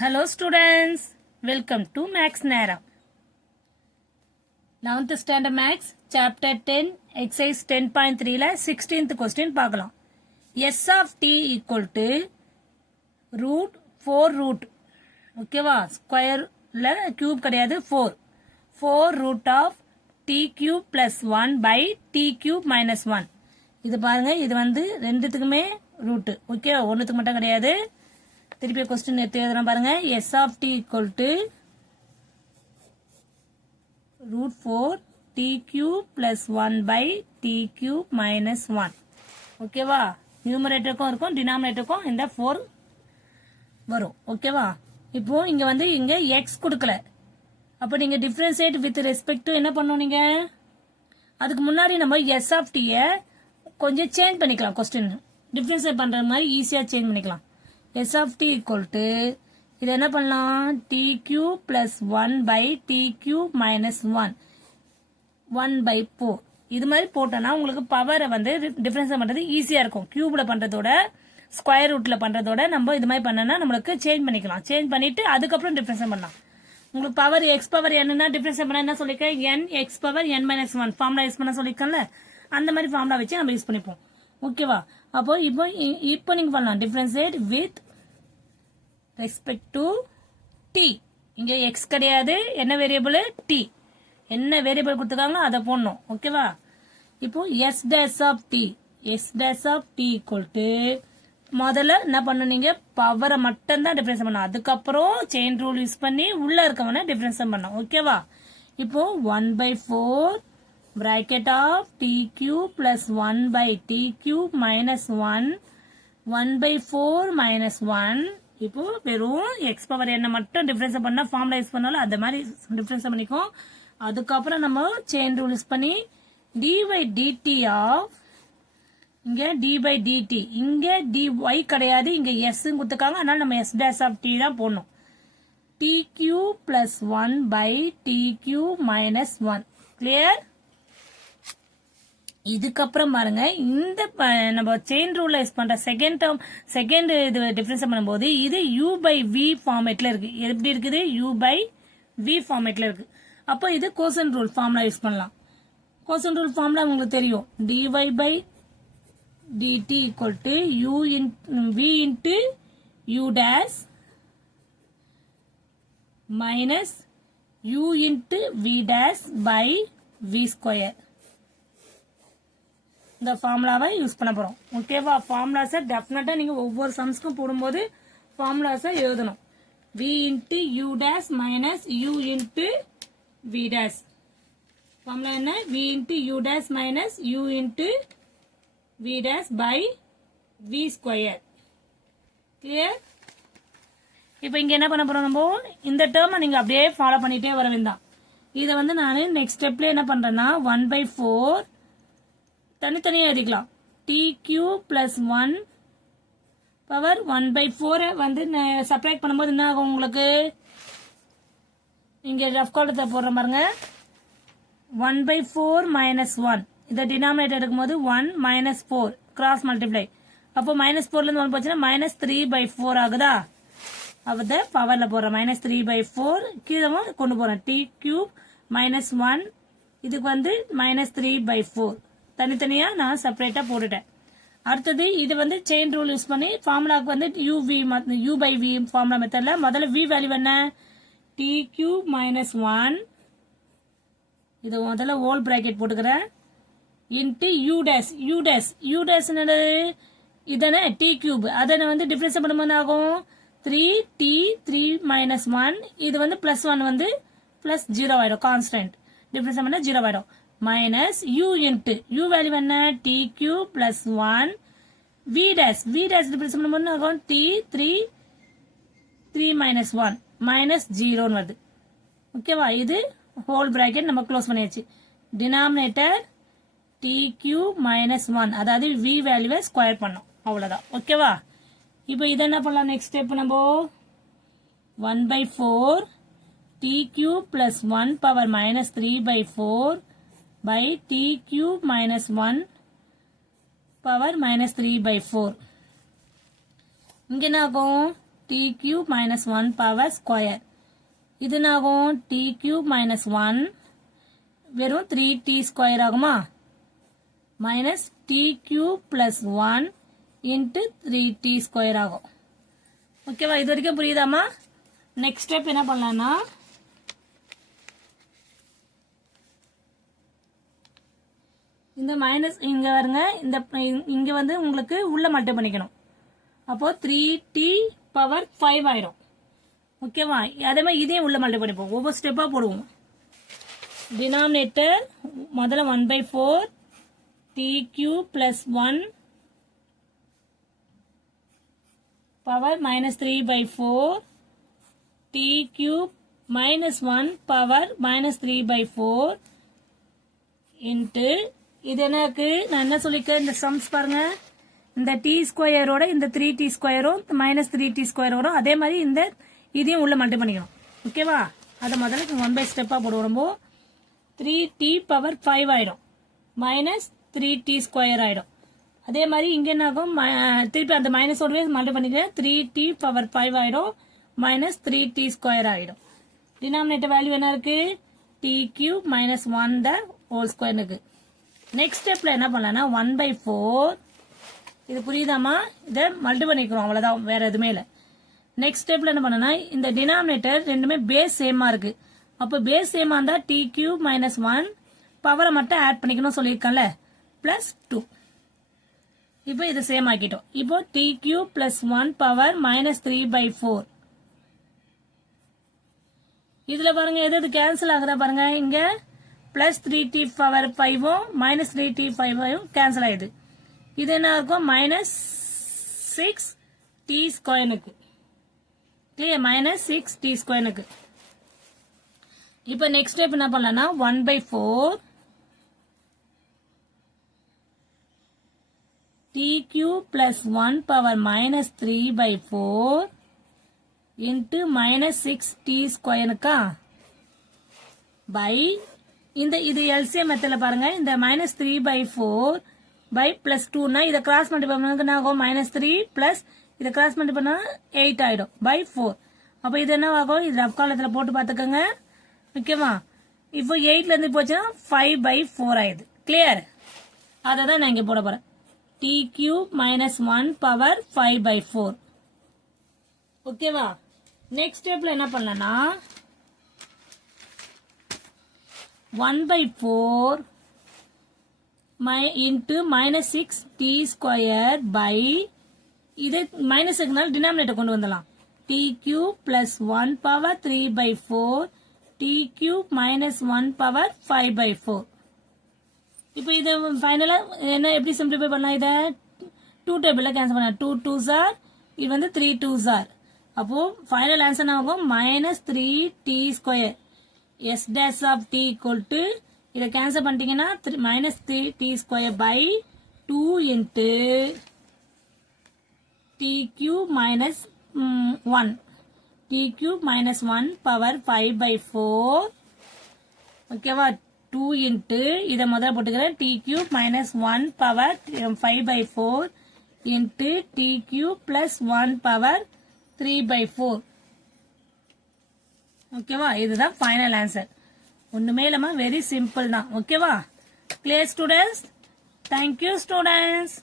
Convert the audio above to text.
Hello students, welcome to Max Nara. 11th standard Max, chapter 10, exercise 10.3 la 16th question பார்க்கலாம். S of t equal to root 4 root. ஓகேவா square ல cube கிடையாது 4 root of t cube plus 1 by t cube minus 1. இது பாருங்க இது வந்து ரெண்டுத்துக்குமே root okay ஒன்றுத்துக்கு மட்டும் கிடையாது. திருப்பி கொஸ்டின் எடுத்து எழுதுறோம் பாருங்க. S of t equal to root 4 t cube plus 1 by t cube minus 1. ஓகேவா நியூமரேட்டருக்கும் இருக்கும் டினாமினேட்டருக்கும் இந்த 4 வரும். ஓகேவா இப்போ இங்க வந்து இங்க x கொடுக்கல. அப்ப நீங்க டிஃபரன்ஷியேட் வித் ரெஸ்பெக்ட் டு என்ன பண்ணணும் நீங்க அதுக்கு முன்னாடி நம்ம S of t கொஞ்சம் சேஞ்ச் பண்ணிக்கலாம். கொஸ்டின் டிஃபரன்ஷியேட் பண்ற மாதிரி ஈஸியா சேஞ்ச் பண்ணிக்கலாம். S of t equal to இது என்ன பண்ணலாம் t cube plus 1 by t cube minus 1 by 4 இது மாதிரி போட்டோம்னா உங்களுக்கு பவரை வந்து டிஃபரன்ஸ் பண்றது ஈஸியா இருக்கும். கியூப்ல பண்றதோட ஸ்கொயர் ரூட்ல பண்றதோட நம்ம இது மாதிரி பண்ணனா நம்மளுக்கு சேஞ்ச் பண்ணிக்கலாம். சேஞ்ச் பண்ணிட்டு அதுக்கப்புறம் டிஃபரன்ஸ் பண்ணலாம். உங்களுக்கு பவர் எக்ஸ் பவர் என்னன்னா டிஃபரன்ஸ் பண்ண என்ன சொல்லிருக்கேன் n x power n minus 1 formula use பண்ண சொல்லிருக்கேன்ல அந்த மாதிரி ஃபார்முலா வச்சு நம்ம யூஸ் பண்ணிப்போம். ஓகேவா அப்போ இப்போ நீங்க பண்ணலாம் differentiate with respect to t. இங்க x கிடையாது என்ன வேரியபிள் t. என்ன வேரியபிள் கொடுத்துருக்காங்க அதை போடணும். ஓகேவா இப்போ s dash of t equal to முதல்ல என்ன பண்ணணும் நீங்க பவரை மட்டும் தான் டிஃபரன்ஸ் பண்ணணும். அதுக்கப்புறம் செயின் ரூல் யூஸ் பண்ணி உள்ள இருக்கவன டிஃபரன்ஸ் பண்ணணும். ஓகேவா இப்போ 1 by 4 bracket of t cube plus 1 by t cube minus 1 by 4 minus 1. இப்போ வெறும் x பவர் என்ன மட்டும் டிஃபரன்ஸ் பண்ணா ஃபார்முலா யூஸ் பண்ணாலும் அந்த மாதிரி டிஃபரன்ஸ் பண்ணிக்கும். அதுக்கப்புறம் நம்ம செயின் ரூல் யூஸ் பண்ணி dy dt ஆஃப் இங்க d by dt இங்க dy கிடையாது இங்க s கொடுத்துருக்காங்க. அதனால நம்ம s dash of t தான் போடணும். t cube plus 1 by t cube minus 1 clear. இதுக்கப்புறம் பாருங்க இந்த நம்ம செயின் ரூல்ல யூஸ் பண்ற செகண்ட் இது டிஃபரன்ஸ் பண்ணும்போது இது u by v ஃபார்மேட்ல இருக்கு. எப்படி இருக்குது u by v ஃபார்மேட்ல இருக்கு. அப்போ இது கோசன் ரூல் ஃபார்முலா யூஸ் பண்ணலாம். கோசன் ரூல் ஃபார்முலா உங்களுக்கு தெரியும் dy by dt equal to v into u dash minus u into v dash by v square. இந்த ஃபார்முலாவை யூஸ் பண்ண போறோம். ஓகேவா ஃபார்முலாஸை டெஃபினட்டா நீங்க ஒவ்வொரு சம்ஸ்க்கும் போடும்போது ஃபார்முலாஸை எழுதணும். v into u dash minus u into v dash. Formula என்ன v into u dash minus u into v dash by v square. Clear. இப்போ இங்க என்ன பண்ண போறோம் நம்ம இந்த டேர்மை நீங்க அப்படியே ஃபாலோ பண்ணிட்டே வர வேண்டாம். இதை வந்து நான் நெக்ஸ்ட் ஸ்டெப்ல என்ன பண்றேன்னா 1 by 4 தனித்தனியா எழுதிக்கலாம். t cube plus 1 power 1 by 4 வந்து சப்ராக்ட் பண்ணும்போது என்ன ஆகும் உங்களுக்கு இங்க ரஃப் காலத்தை போடுற பாருங்க 1 by 4 minus 1 இதை டினாமினேட்டர் எடுக்கும்போது 1 minus 4 கிராஸ் மல்டிப்ளை. அப்போ மைனஸ் 4ல இருந்து 1 போச்சுன்னா மைனஸ் 3 by 4 ஆகுதா. அவத பவர்ல போடுறேன் மைனஸ் 3 by 4 கீழே கொண்டு போறேன் t cube minus 1 இதுக்கு வந்து மைனஸ் 3 by 4 தனித்தனியா நான் செப்பரேட்டா போட்டுட்டேன். அடுத்தது இது வந்து செயின் ரூல் யூஸ் பண்ணி ஃபார்முலாக்கு வந்து u by v ஃபார்முலா மெத்தட்ல முதல்ல v வேல்யூ என்ன t cube minus 1 இது முதல்ல ஹோல் பிராக்கெட் போட்டுக்கிறேன் இன்ட்டு u dash என்னது இதனை t cube அதனை வந்து டிஃபரன்ஸ் பண்ணும்போது ஆகும் 3t 3 - 1 இது வந்து பிளஸ் 1 வந்து பிளஸ் 0 ஆயிடும் கான்ஸ்டன்ட் டிஃபரன்ஸ் பண்ணா 0 ஆயிடும் minus u into u value என்ன t cube plus 1 v dash difference பண்ணும்போது ஆகும் t 3 minus 1 மைனஸ் 0 வருது. ஓகேவா இது ஹோல் பிராக்கெட் நம்ம க்ளோஸ் பண்ணியாச்சு. டினாமினேட்டர் t cube minus 1 அதாவது v வேல்யூவை ஸ்கொயர் பண்ணோம் அவ்வளவுதான். ஓகேவா இப்போ இதை என்ன பண்ணலாம் நெக்ஸ்ட் ஸ்டெப் நம்ம 1 by 4 t cube plus 1 power minus 3 by 4 by t cube minus 1 power minus 3 by 4 இங்க என்ன ஆகும் t cube minus 1 power square. இது என்னாகும் t cube minus 1 வெறும் 3t square ஆகுமா minus t cube plus 1 into 3t square ஆகும். ஓகேவா, இது வரைக்கும் புரியுதாமா? நெக்ஸ்ட் ஸ்டெப் என்ன பண்ணலாம்னா இந்த மைனஸ் இங்க வருங்க, இந்த இங்க வந்து உங்களுக்கு உள்ள மல்டிப்ளை பண்ணிக்கணும். அப்போ 3t பவர் 5 ஆயிடும். ஓகேவா, அதே மாதிரி இதையும் உள்ள மல்டிப்ளை பண்ணிப்போம். ஒவ்வொரு ஸ்டெப்பா போடுவோம். டினாமினேட்டர் முதல்ல 1/4 t cube plus 1 power minus 3/4 t cube minus 1 power minus 3/4 into இது எனக்கு நான் என்ன சொல்லிருக்கேன், இந்த சம்ஸ் பாருங்க, இந்த t ஸ்கொயரோட இந்த 3t ஸ்கொயரும் மைனஸ் 3t ஸ்கொயர் வரும். அதே மாதிரி இந்த இதையும் உள்ள மல்டிப்ளை பண்ணிக்கணும். ஓகேவா, அதை முதல்ல 1 by ஸ்டெப்பா போடுவோம். 3t பவர் 5 ஆயிடும் மைனஸ் 3t ஸ்கொயர் ஆயிடும். அதே மாதிரி இங்க என்ன ஆகும், திருப்பி அந்த மைனஸோடவே மல்டிப்ளை பண்ணிக்கிறேன். 3t பவர் 5 ஆயிடும் மைனஸ் 3t ஸ்கொயர் ஆயிடும். டினாமினேட்டர் வேல்யூ என்ன இருக்கு, t cube minus 1 the whole square இருக்கு. நெக்ஸ்ட் ஸ்டெப்ல என்ன பண்ணலாம்னா 1/4 இது புரியுதாமா, இதை மல்டிப்ளை பண்ணிக்கிறோம், அவ்வளவுதான், வேற எதுவுமே இல்லை. நெக்ஸ்ட் ஸ்டெப்ல என்ன பண்ணனா இந்த டினாமினேட்டர் ரெண்டுமே பேஸ் சேமா இருக்கு. அப்போ பேஸ் சேமா இருந்தா t cube minus 1 பவரை மட்டும் ஆட் பண்ணிக்கணும் சொல்லியிருக்கேன்ல, பிளஸ் 2. இப்போ இது சேம் ஆக்கிட்டோம். இப்போ t cube plus 1 power minus 3/4. இதுல பாருங்க எது கேன்சல் ஆகுதா பாருங்க, இங்க plus 3t power 5 minus 3t 5 cancel ஆயிடுது. இது என்ன இருக்கும், மைனஸ் 6t ஸ்கொயருக்கு. கிளியர், மைனஸ் 6t ஸ்கொயருக்கு. இப்போ நெக்ஸ்ட் ஸ்டெப் என்ன பண்ணலாம்னா 1/4 t cube plus 1 power minus 3/4 into minus 6t ஸ்கொயருக்கா by இந்த இது எல்சிஎம் மெத்தட்ல பாருங்க, இந்த மைனஸ் 3/4 பை பிளஸ் 2னா இதை கிராஸ் மல்டிப்ளை பண்ணா ஆகும் மைனஸ் 3 பிளஸ் இதை கிராஸ் மல்டிப்ளை பண்ணா 8 ஆயிடும் பை 4. அப்போ இது என்ன ஆகும், இது ரஃப் காலத்துல போட்டு பாத்துக்கோங்க. ஓகேவா, இப்போ 8ல இருந்து போச்சுன்னா 5/4 ஆயிடுது. கிளியர், அதை தான் நான் இங்க போட போறேன். t cube minus 1 power 5/4. ஓகேவா, நெக்ஸ்ட் ஸ்டெப்ல என்ன பண்ணலன்னா 1/4 into minus 6t square by இது மைனஸ் இருக்குனால டினாமினேட்டர் கொண்டு வந்துடலாம். t cube plus 1 power 3/4 t cube minus 1 power 5/4. இப்போ இது ஃபைனலா என்ன எப்படி சிம்பிளிஃபை பண்ணலாம், இதை 2 டேபிள்ல கேன்சல் பண்ணலாம். 2 2s are, இது வந்து 3 2s are. அப்போ ஃபைனல் ஆன்சர் ஆகும் minus 3t square. s dash of t equal to இதை கேன்சல் பண்ணிட்டீங்கன்னா minus 3t square by 2 into t cube minus 1 t cube minus 1 power 5/4. ஓகேவா, 2 into இதை முதல்ல போட்டுக்கிறேன் t cube minus 1 power 5/4 into t cube plus 1 power 3/4. ஓகேவா, இதுதான் final answer. ஒண்ணுமே இல்லாம வெரி சிம்பிள் தான். ஓகேவா, கிளியர் ஸ்டூடெண்ட்ஸ்? Thank you students.